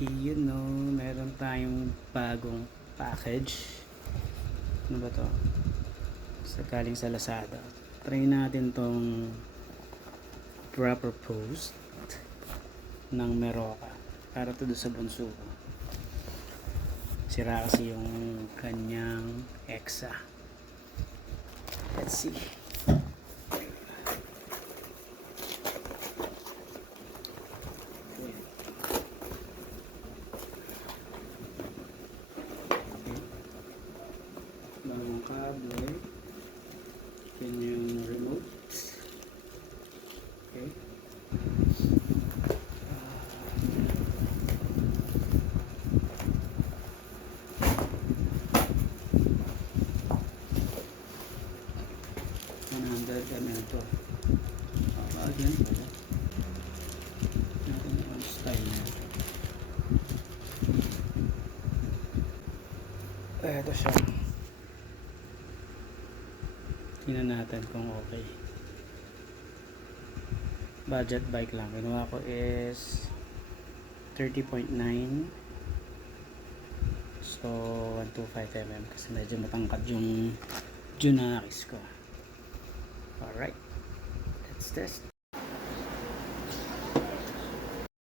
Yun no, meron tayong bagong package. Ano ba to? Galing sa Lazada. Try natin tong proper post ng Meroka para to sa bunso ko. Sira kasi yung kanyang EXA. Let's see. Bagong kable, yan yung remote. Okay. $100 to. Again pala natin yung style niya. Eto siya. Tingnan natin kung okay. Budget bike lang. Ginawa ko is 30.9. So 125mm kasi medyo matangkad yung Junaris ko. Alright, let's test.